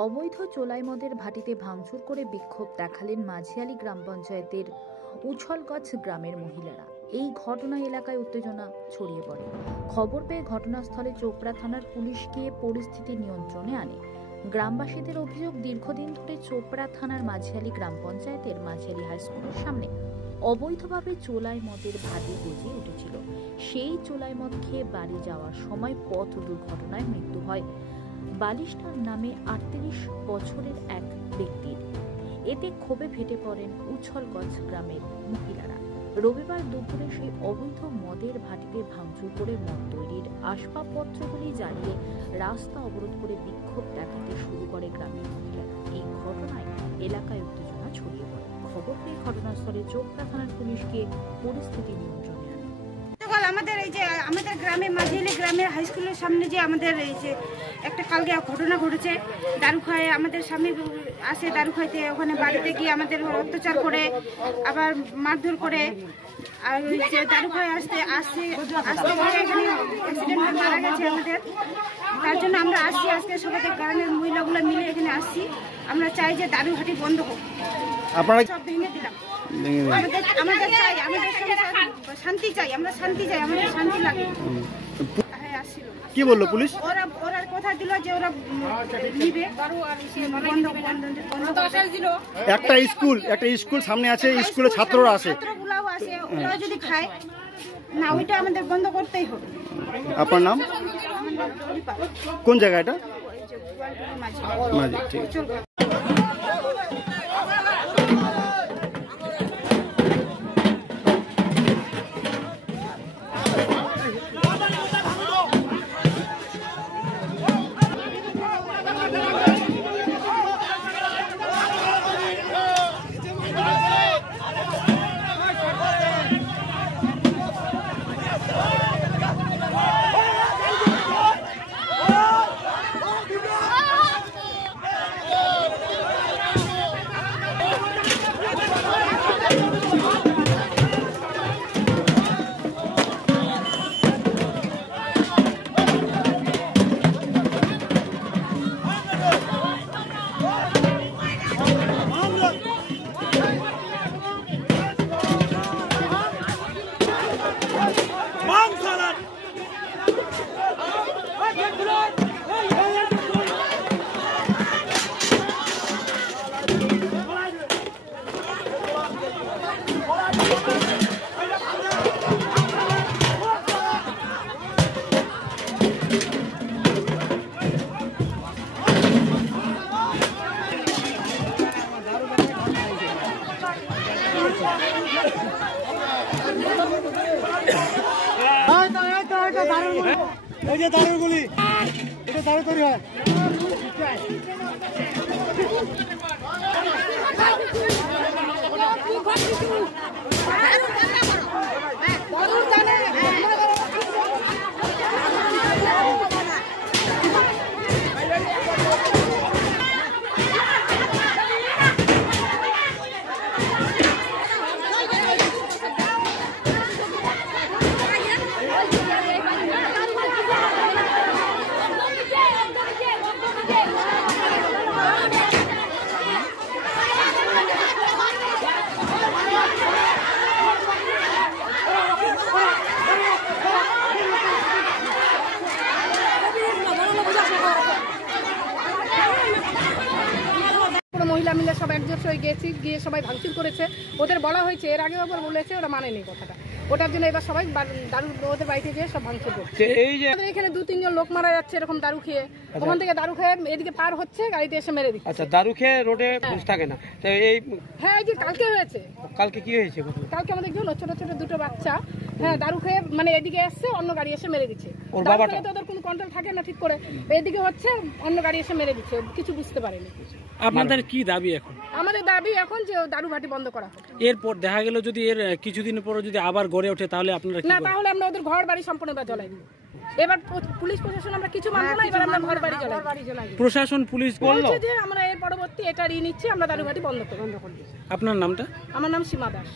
অবৈধ চোলাই মদের ভাটিতে ভাঙচুর করে বিক্ষোভ দেখালেন মাঝিয়ালী গ্রাম পঞ্চায়েতের উছলগছ গ্রামের মহিলারা। এই ঘটনায় এলাকায় উত্তেজনা ছড়িয়ে পড়ে। খবর পেয়ে ঘটনাস্থলে চোপড়া থানার পুলিশ গিয়ে পরিস্থিতি নিয়ন্ত্রণে আনে। গ্রামবাসীদের অভিযোগ, দীর্ঘদিন ধরে চোপড়া থানার মাঝিয়ালী গ্রাম পঞ্চায়েতের মাঝিয়ালী হাই স্কুলের সামনে অবৈধভাবে চোলাই মদের ভাটি গজিয়ে উঠেছিল। সেই চোলাই মদ খেয়ে বাড়ি যাওয়ার সময় পথ দুর্ঘটনায় মৃত্যু হয় বালিশটার নামে 38 বছরের এক ব্যক্তির। এতে ক্ষোভে ফেটে পড়েন উছলগছ গ্রামের মহিলারা। রবিবার দুপুরে সেই অবৈধ মদের ভাটিতে ভাঙচুর করে মদ তৈরির আসবাবপত্রগুলি জ্বালিয়ে রাস্তা অবরোধ করে বিক্ষোভ দেখাতে শুরু করে গ্রামের মহিলারা। এই ঘটনায় এলাকায় উত্তেজনা ছড়িয়ে পড়ে। খবর পেয়ে ঘটনাস্থলে চোপড়া থানার পুলিশ গিয়ে পরিস্থিতি নিয়ন্ত্রণে আনে। আমাদের গ্রামে মাঝিয়ালী গ্রামের হাই স্কুলের সামনে যে আমাদের এই যে একটা কালকে ঘটনা ঘটেছে, দারু খায় আমাদের সামনে আসে, দারু খাইতে ওখানে বাড়িতে গিয়ে আমাদের অত্যাচার করে, আবার মারধর করে। আর ওই যে দারু খায় আসতে এখানে অ্যাক্সিডেন্টে মারা গেছে আমাদের। তার জন্য আমরা আসছি আজকে সবাই গ্রামের মহিলাগুলো মিলে এখানে আসছি। আমরা চাই যে দারু ঘাটি বন্ধ হোক। আপনারা সব ভেঙে দিলাম। আমাদের চাই, আমাদের শান্তি চাই, আমরা শান্তি চাই, আমাদের শান্তি লাগে। কি বললো পুলিশ? ওরা কথা দিল যে ওরা নিবে বন্ধ। একটা স্কুল সামনে আছে, স্কুলে ছাত্ররা আছে, ছাত্রগুলাও আছে, ওরা যদি খায় না ওইটা আমাদের বন্ধ করতেই হবে। আপনার নাম? কোন জায়গা এটা? ঠিক আছে। এই যে দারুগুলি, এটা দারু তৈরি হয়। মহিলা মিলে সব একজোট হয়ে গিয়ে সবাই ভাঙচুর করেছে। ওদের বলা হয়েছে, এর আগেও একবার বলেছে, ওরা মানেনি কথাটা। ওটার জন্য এবার সবাই দারু ওদের বাড়িতে গিয়ে সব ভাঙচুর করছে। এখানে 2-3 জন লোক মারা যাচ্ছে এরকম দারু খেয়ে। ওখান থেকে দারু খেয়ে এদিকে পার হচ্ছে, গাড়িতে এসে মেরে দিচ্ছে। আচ্ছা, দারু খেয়ে রোডে বসে থাকে না? হ্যাঁ, এই যে কালকে হয়েছে। কালকে কি হয়েছে? কালকে আমাদের ছোট ছোট 2টো বাচ্চা, হ্যাঁ, দারু খেয়ে মানে এদিকে এসছে, অন্য গাড়ি এসে মেরে দিচ্ছে। ওর বাবাটা তো ওদের কোনো কন্ট্রোল থাকে না ঠিক করে, এদিকে হচ্ছে, অন্য গাড়ি এসে মেরে দিচ্ছে, কিছু বুঝতে পারেনি। আপনাদের কি দাবি এখন? আমাদের দাবি এখন যে দারু ভাটি বন্ধ করা হোক। এরপর দেখা গেল যদি এর কিছুদিন পর যদি আবার গড়ে ওঠে তাহলে আপনারা না, তাহলে আমরা ওদের ঘর বাড়ি সম্পূর্ণ জ্বলাই দিব। এবার পুলিশ প্রশাসন আমরা কিছু মানবো না, এবার আমরা ঘর বাড়ি জ্বলাই। প্রশাসন পুলিশ বলছে যে আমরা এর পরবর্তী এটা নিচ্ছি, আমরা দারু ভাটি বন্ধ করব। আপনার নামটা? আমার নাম সীমা দাস।